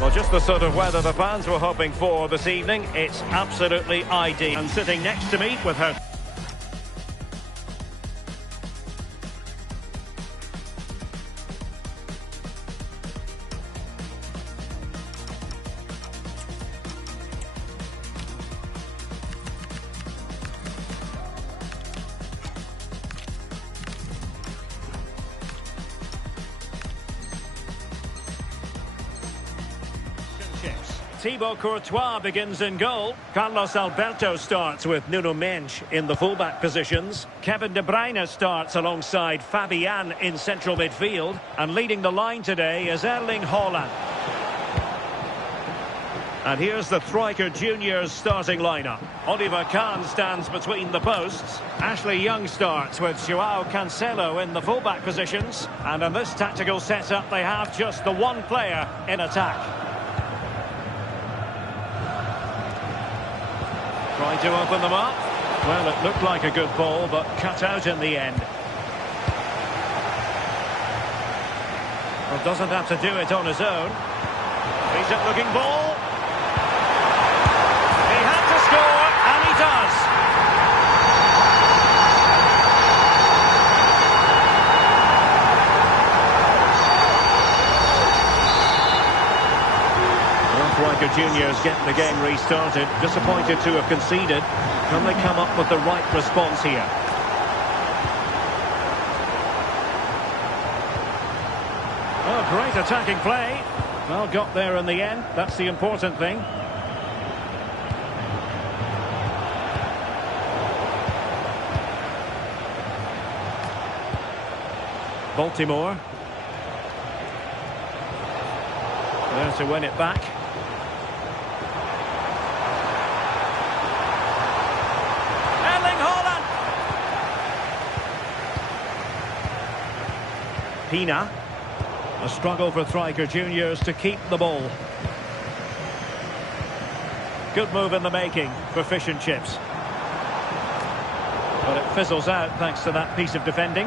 Well, just the sort of weather the fans were hoping for this evening. It's absolutely ideal. And sitting next to me with her... Thibaut Courtois begins in goal. Carlos Alberto starts with Nuno Mendes in the fullback positions. Kevin De Bruyne starts alongside Fabian in central midfield. And leading the line today is Erling Haaland. And here's the Striker Juniors starting lineup. Oliver Kahn stands between the posts. Ashley Young starts with Joao Cancelo in the fullback positions. And in this tactical setup, they have just the one player in attack. Trying to open them up. Well, it looked like a good ball, but cut out in the end. Well, doesn't have to do it on his own. Decent looking ball. He had to score, and he does. Striker Juniors getting the game restarted. Disappointed to have conceded. Can they come up with the right response here? Oh, great attacking play. Well, got there in the end. That's the important thing. Baltimore. There to win it back. Pina. A struggle for Striker Juniors to keep the ball. Good move in the making for Fish and Chips. But it fizzles out thanks to that piece of defending.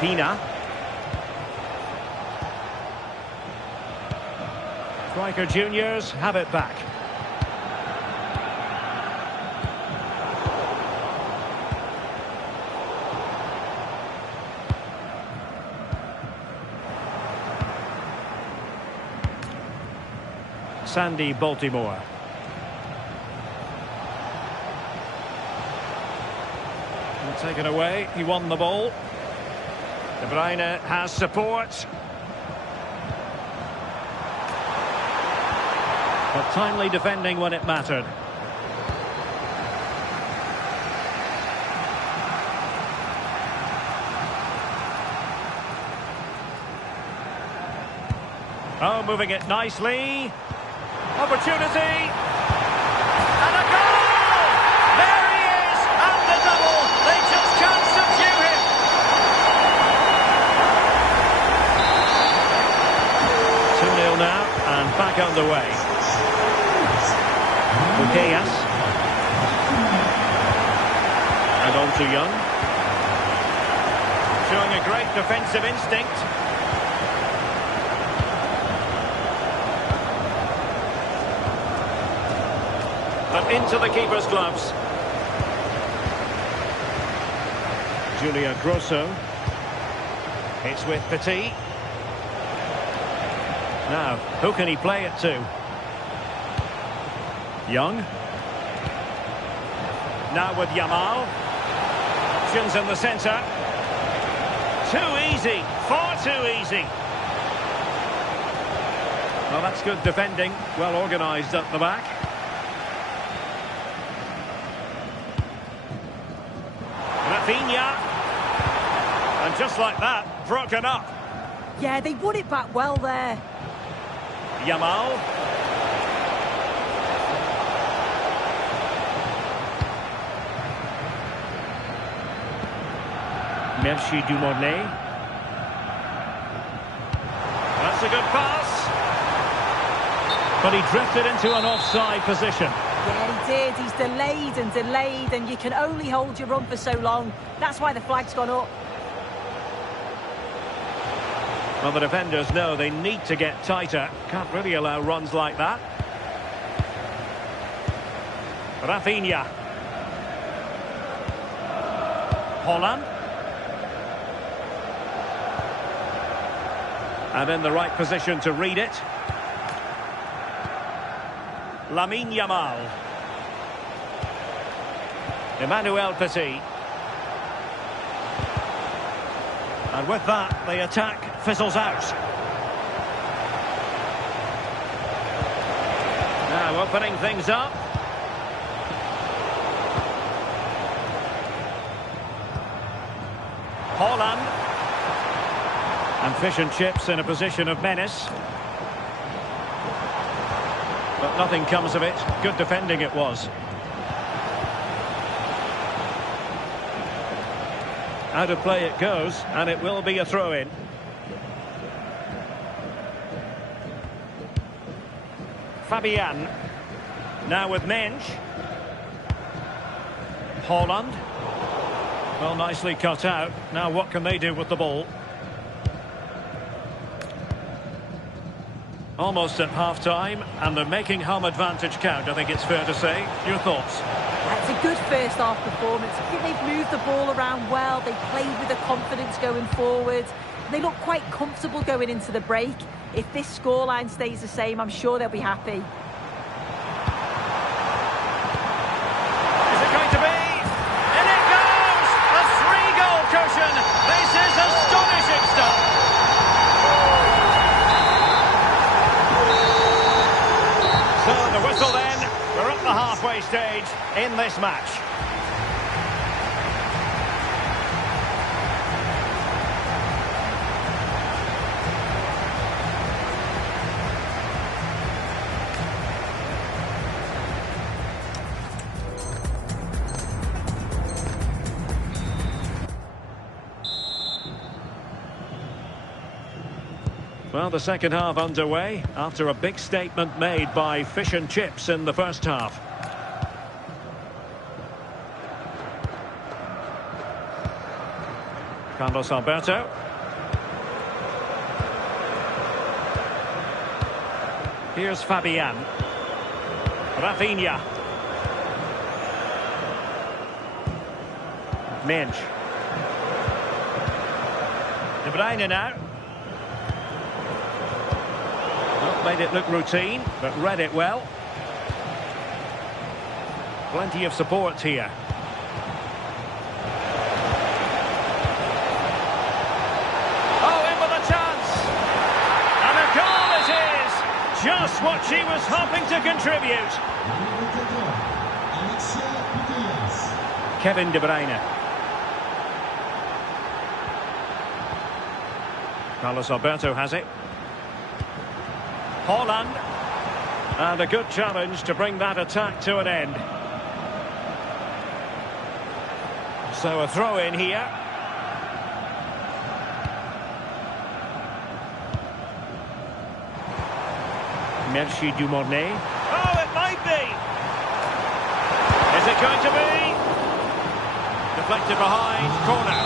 Pina. Striker Juniors have it back. Sandy Baltimore. And taken away. He won the ball. De Bruyne has support. But timely defending when it mattered. Oh, moving it nicely. Opportunity. And a goal! There he is! And the double! They just can't subdue him! 2-0 now, and back underway. Buqueas. And on to Young. Showing a great defensive instinct. But into the keeper's gloves. Julia Grosso. It's with Petit. Now, who can he play it to? Young. Now with Yamal. Options in the centre. Too easy. Far too easy. Well, that's good defending. Well organised at the back. Rafinha. And just like that, broken up. Yeah, they won it back well there. Yamal. Merci Dumornay. That's a good pass. But he drifted into an offside position. Yeah, he did. He's delayed, and you can only hold your run for so long. That's why the flag's gone up. Well, the defenders know they need to get tighter. Can't really allow runs like that. Rafinha. Holland. And in the right position to read it. Lamine Yamal. Emmanuel Petit. And with that, the attack fizzles out. Now opening things up. Holland. And fish and chips in a position of menace. But nothing comes of it. Good defending it was. Out of play it goes, and it will be a throw-in. Fabian. Now with Mensch. Holland. Well, nicely cut out. Now what can they do with the ball? Almost at half-time, and they're making home advantage count, I think it's fair to say. Your thoughts? That's a good first half performance. I think they've moved the ball around well. They played with the confidence going forward. They look quite comfortable going into the break. If this scoreline stays the same, I'm sure they'll be happy. Is it going to be? In it goes! A 3-goal cushion! This is astonishing stuff! So the whistle then, we're at the halfway stage in this match. Well, the second half underway after a big statement made by Fish and Chips in the first half. Carlos Alberto. Here's Fabian. Rafinha. Mensch. De Bruyne now. Made it look routine, but read it well. Plenty of support here. Oh, in with a chance! And a goal it is! Just what she was hoping to contribute. Kevin De Bruyne. Carlos Alberto has it. Holland. And a good challenge to bring that attack to an end. So a throw in here. Merci Dumornay. Oh, it might be! Is it going to be? Deflected behind, corner.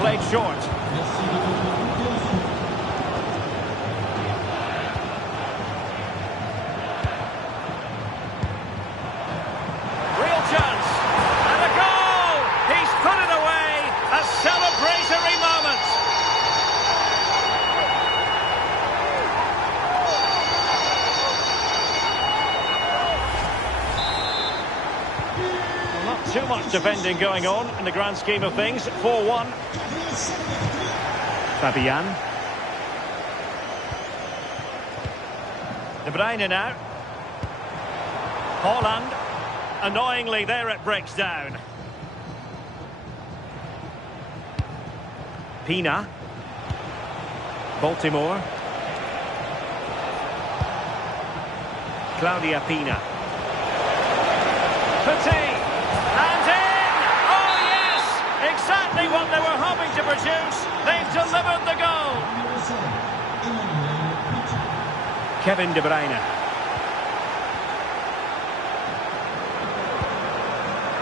Played short. Real chance. And a goal! He's put it away. A celebratory moment. Well, not too much defending going on in the grand scheme of things. 4-1. Fabian. De Bruyne now. Holland. Annoyingly, there it breaks down. Pina. Baltimore. Claudia Pina. Petit. And in! Oh, yes! Exactly what they were hoping to produce. They've delivered the goal. Kevin De Bruyne.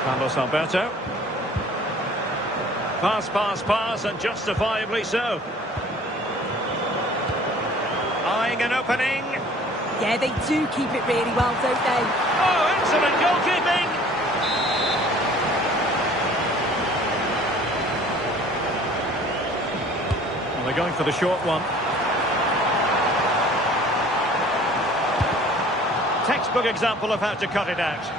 Carlos Alberto. Pass, and justifiably so. Eyeing an opening. Yeah, they do keep it really well, don't they? Oh, excellent goalkeeping! Well, they're going for the short one. Textbook example of how to cut it out.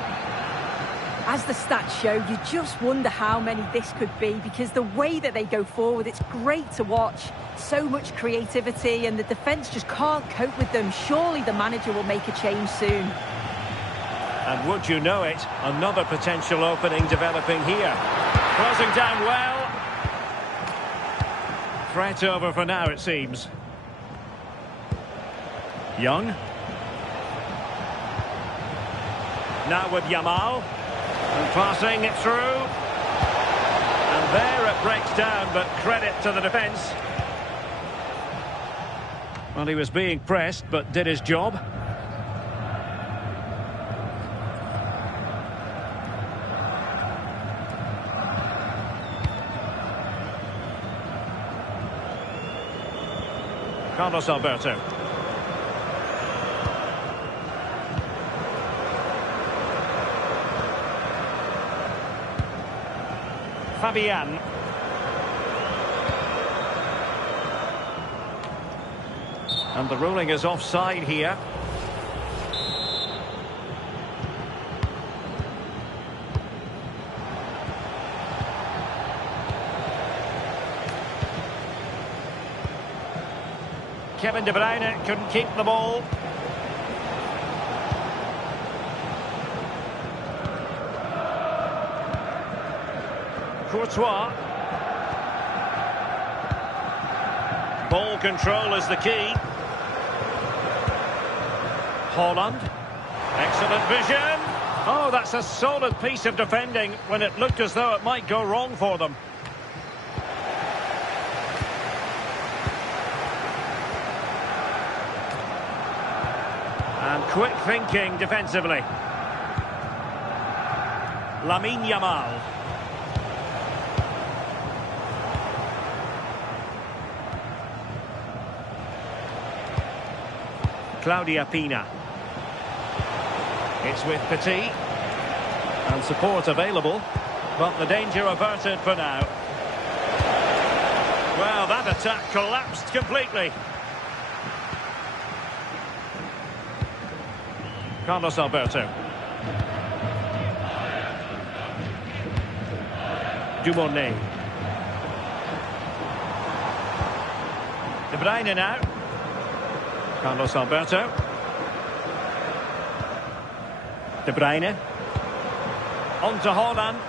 As the stats show, you just wonder how many this could be, because the way that they go forward, it's great to watch. So much creativity, and the defence just can't cope with them. Surely the manager will make a change soon. And would you know it, another potential opening developing here. Closing down well. Threat over for now, it seems. Young. Now with Yamal. And passing it through. And there it breaks down, but credit to the defence. Well, he was being pressed, but did his job. Carlos Alberto. Fabian. And the ruling is offside here. Kevin De Bruyne couldn't keep the ball. Courtois. Ball control is the key. Haaland. Excellent vision. Oh, that's a solid piece of defending when it looked as though it might go wrong for them. And quick thinking defensively. Lamine Yamal. Claudia Pina. It's with Petit. And support available. But the danger averted for now. Well, that attack collapsed completely. Carlos Alberto. Dumornay. De Bruyne now. Carlos Alberto. De Bruyne. On to Haaland.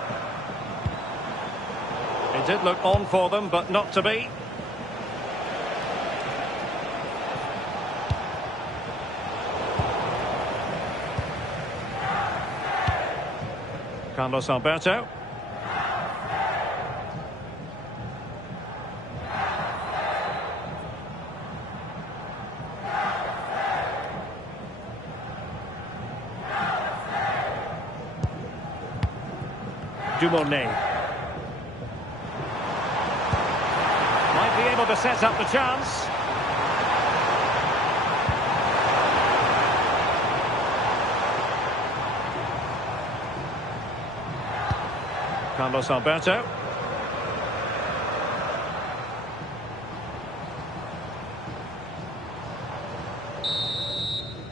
It did look on for them, but not to be. Carlos Alberto. Dumornay. Might be able to set up the chance. Carlos Alberto.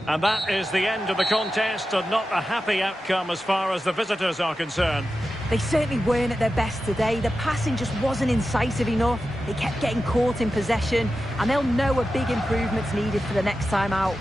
And that is the end of the contest, and not a happy outcome as far as the visitors are concerned. They certainly weren't at their best today. The passing just wasn't incisive enough. They kept getting caught in possession, and they'll know a big improvement's needed for the next time out.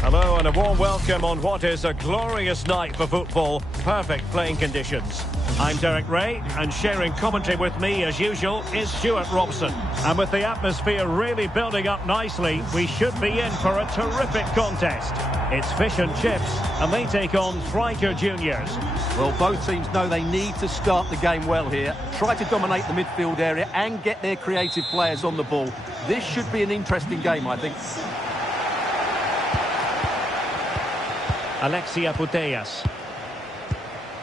Hello and a warm welcome on what is a glorious night for football. Perfect playing conditions. I'm Derek Ray, and sharing commentary with me as usual is Stuart Robson. And with the atmosphere really building up nicely, we should be in for a terrific contest. It's Fish and Chips, and they take on Striker Juniors. Well, both teams know they need to start the game well here. Try to dominate the midfield area and get their creative players on the ball. This should be an interesting game, I think. Alexia Putellas.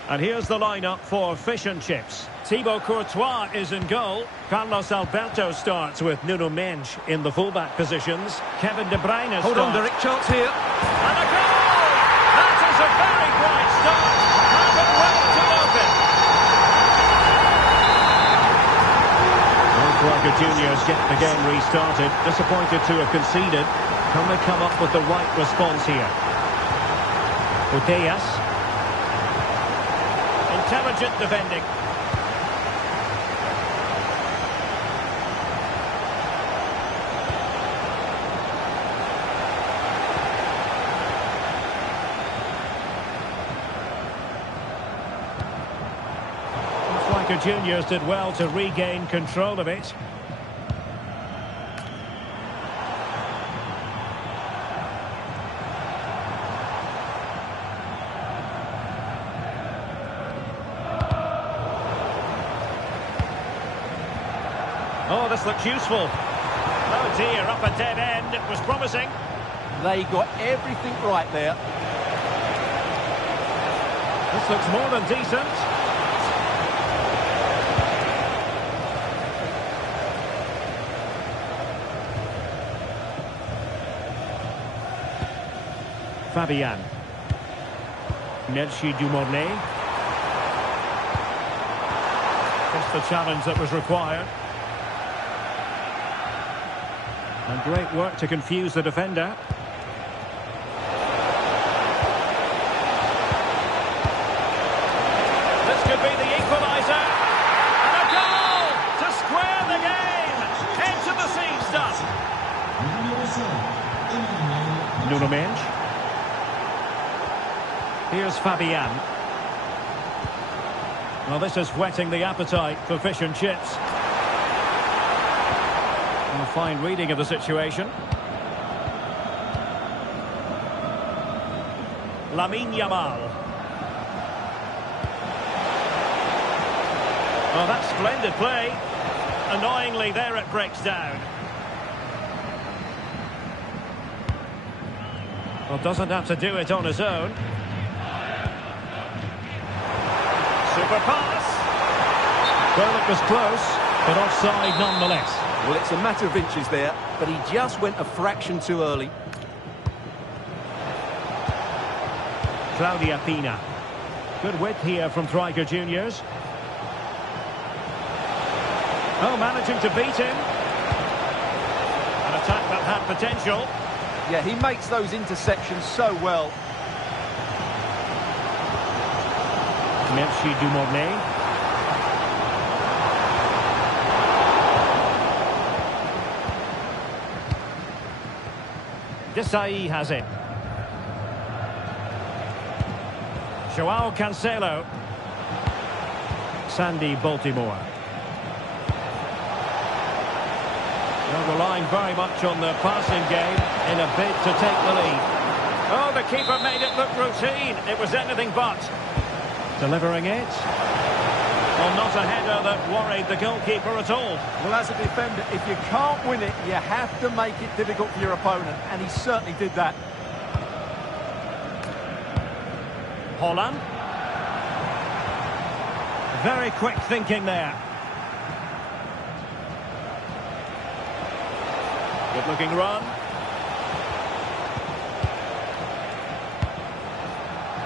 And here's the lineup for Fish and Chips. Thibaut Courtois is in goal. Carlos Alberto starts with Nuno Mendes in the fullback positions. Kevin De Bruyne starts. Hold on, Derek, chance here. And a goal! That is a very bright start. And a way to open. Striker Juniors get the game restarted. Disappointed to have conceded. Can they come up with the right response here? Putellas. Intelligent defending. Striker Juniors did well to regain control of it. Oh, this looks useful. Oh dear, up a dead end. It was promising. They got everything right there. This looks more than decent. Fabian. Melchi Dumornay. Just the challenge that was required. And great work to confuse the defender. This could be the equaliser. And a goal to square the game. Into the sea stuff. Nuno Mendes. Here's Fabian. Well, this is whetting the appetite for Fish and Chips. A fine reading of the situation. Lamine Yamal. Oh, that's splendid play. Annoyingly, there it breaks down. Well, doesn't have to do it on his own. Super pass. Well, it was close, but offside nonetheless. Well, it's a matter of inches there, but he just went a fraction too early. Claudia Pina. Good width here from Striker Juniors. Oh, managing to beat him. An attack that had potential. Yeah, he makes those interceptions so well. Melchi Dumornay. Desai has it. Joao Cancelo. Sandy Baltimore. They're relying very much on the passing game in a bid to take the lead. Oh, the keeper made it look routine. It was anything but. Delivering it. Well, not a header that worried the goalkeeper at all. Well, as a defender, if you can't win it, you have to make it difficult for your opponent, and he certainly did that. Holland. Very quick thinking there. Good looking run.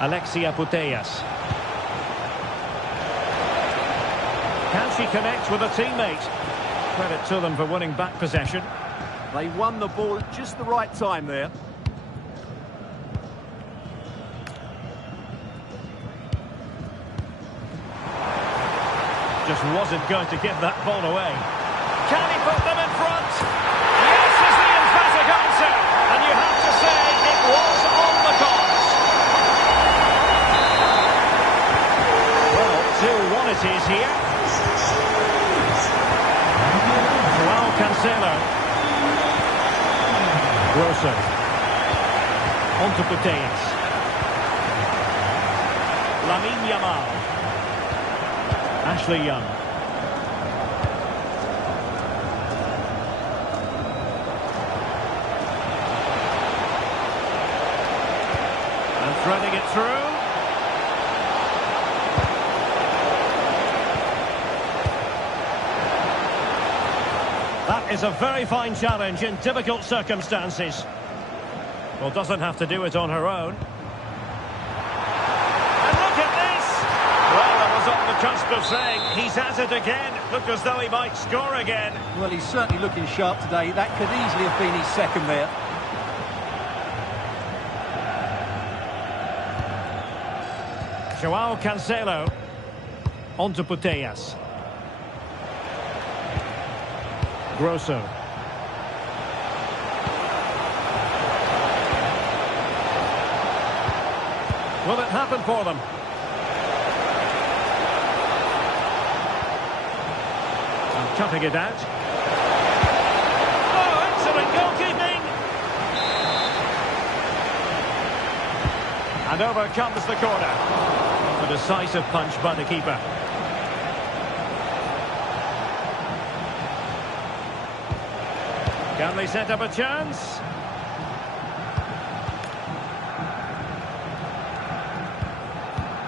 Alexia Putellas. Can she connect with a teammate? Credit to them for winning back possession. They won the ball at just the right time there. Just wasn't going to give that ball away. Can he put them in front? Yes is the emphatic answer. And you have to say it was on the cards. Well, 2-1 it is here. Joao Cancelo. Grosso. On to Putellas. Lamine Yamal. Ashley Young. And threading it through. That is a very fine challenge in difficult circumstances. Well, doesn't have to do it on her own. And look at this! Well, I was on the cusp of saying he's at it again. Looked as though he might score again. Well, he's certainly looking sharp today. That could easily have been his second there. Joao Cancelo. On to Putellas. Grosso. Will it happen for them? And cutting it out. Oh, excellent goalkeeping! And over comes the corner. A decisive punch by the keeper. Can they set up a chance?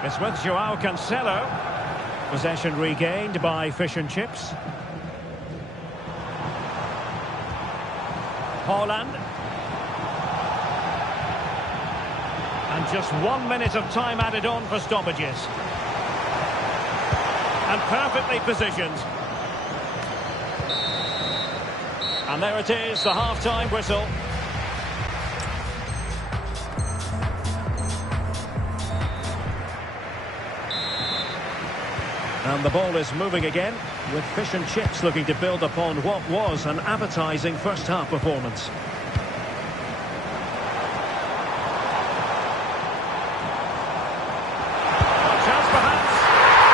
It's with Joao Cancelo. Possession regained by Fish and Chips. Haaland. And just 1 minute of time added on for stoppages. And perfectly positioned. And there it is, the half-time whistle. And the ball is moving again, with Fish and Chips looking to build upon what was an appetising first-half performance. A chance perhaps,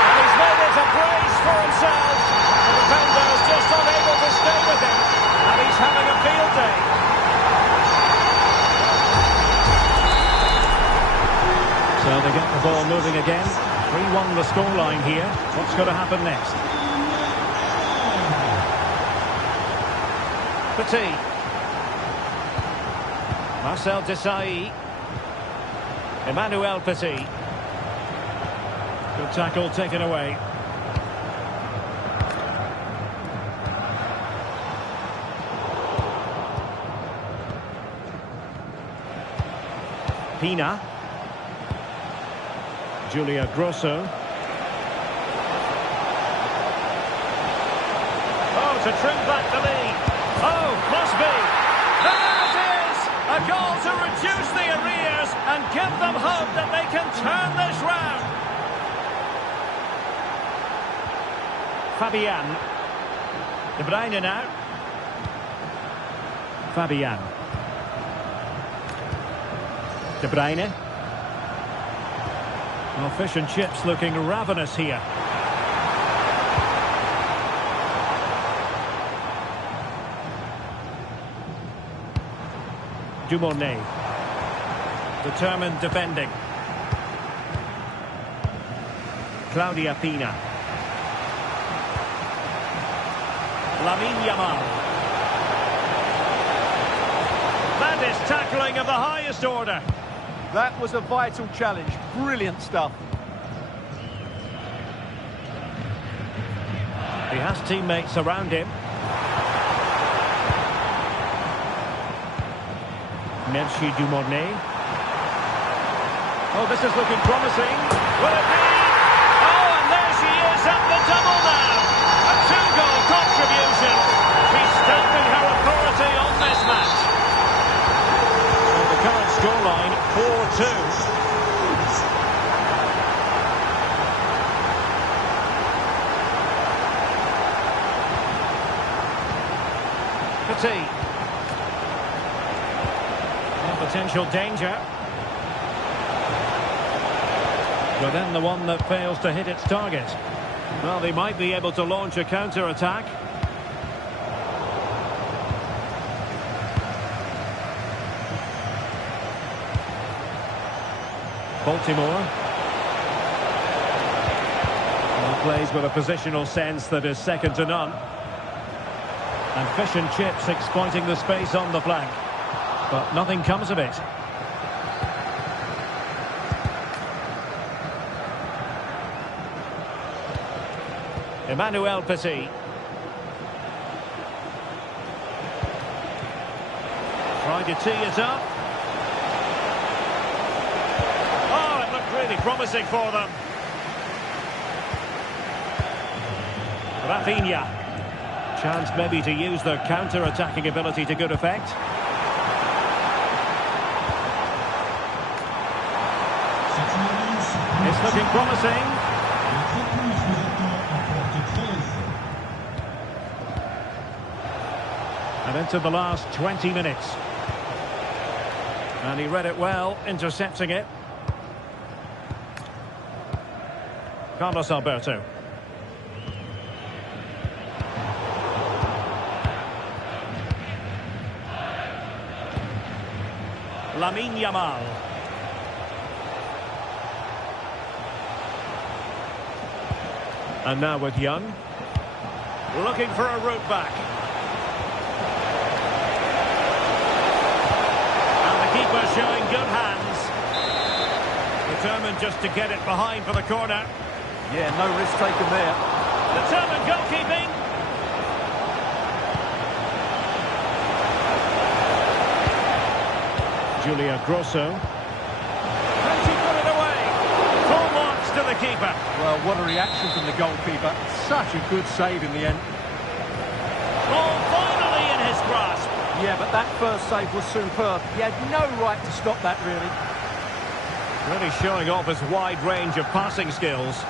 and he's made it a brace for himself. The defender's just unable to stay with him, and he's having a field day. So they get the ball moving again. 3-1 the scoreline here. What's going to happen next? Petit. Marcel Desailly. Emmanuel Petit. Good tackle taken away. Pina. Julia Grosso. Oh, to trim back the lead. Oh, must be. There it is! A goal to reduce the arrears and give them hope that they can turn this round. Fabian. De Bruyne now. Fabian. De Bruyne. Well, Fish and Chips looking ravenous here. Dumornay. Determined defending. Claudia Pina. Lamine Yamal. That is tackling of the highest order. That was a vital challenge. Brilliant stuff. He has teammates around him. Merci Dumornay. Oh, this is looking promising. Will it be? Oh, and there she is at the double now. A two-goal contribution. She's stamping her authority on this match. The current scoreline, 4-2. Petit. Potential danger. But then the one that fails to hit its target. Well, they might be able to launch a counter-attack. Baltimore. Well, plays with a positional sense that is second to none. And Fish and Chips exploiting the space on the flank. But nothing comes of it. Emmanuel Petit. Trying to tee it up. Oh, it looked really promising for them. Rafinha. Chance maybe to use their counter-attacking ability to good effect. It's looking promising. And into the last 20 minutes. And he read it well, intercepting it. Carlos Alberto. Lamine Yamal. And now with Young. Looking for a route back. And the keeper showing good hands. Determined just to get it behind for the corner. Yeah, no risk taken there. Determined goalkeeping. Julia Grosso. Can she put it away? Full marks to the keeper. Well, what a reaction from the goalkeeper. Such a good save in the end. Ball finally in his grasp. Yeah, but that first save was superb. He had no right to stop that, really. Really showing off his wide range of passing skills.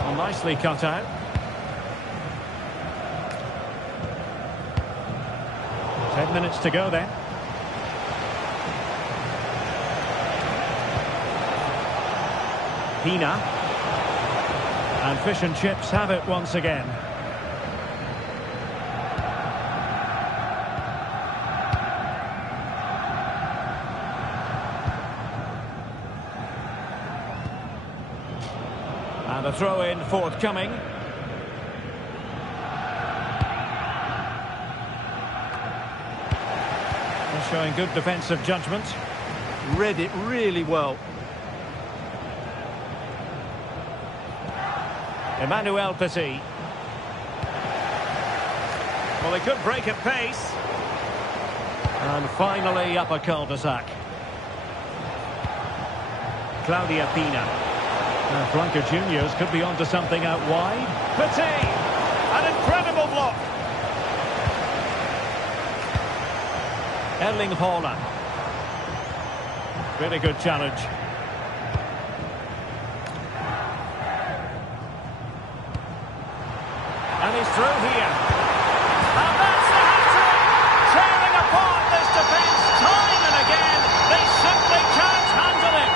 Well, nicely cut out. Ten minutes to go then. Pina. And Fish and Chips have it once again. And a throw-in forthcoming. Showing good defensive judgment. Read it really well. Emmanuel Petit. Well, they could break at pace. And finally up a cul-de-sac. Claudia Pina. Now Blanca Juniors could be onto something out wide. Petit! An incredible block. Erling Haaland. Really good challenge. And he's through here. And that's the hat-trick! Tearing apart this defence time and again. They simply can't handle it.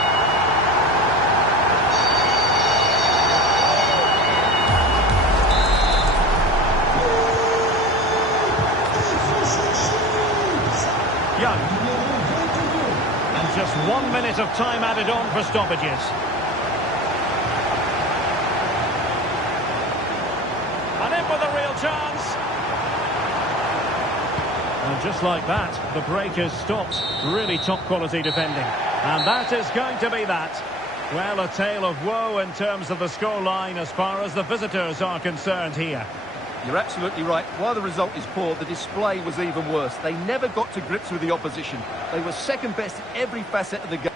Young. And just 1 minute of time added on for stoppages. And in with a real chance. And just like that, the break is stopped. Really top quality defending. And that is going to be that. Well, a tale of woe in terms of the scoreline as far as the visitors are concerned here. You're absolutely right. While the result is poor, the display was even worse. They never got to grips with the opposition. They were second best in every facet of the game.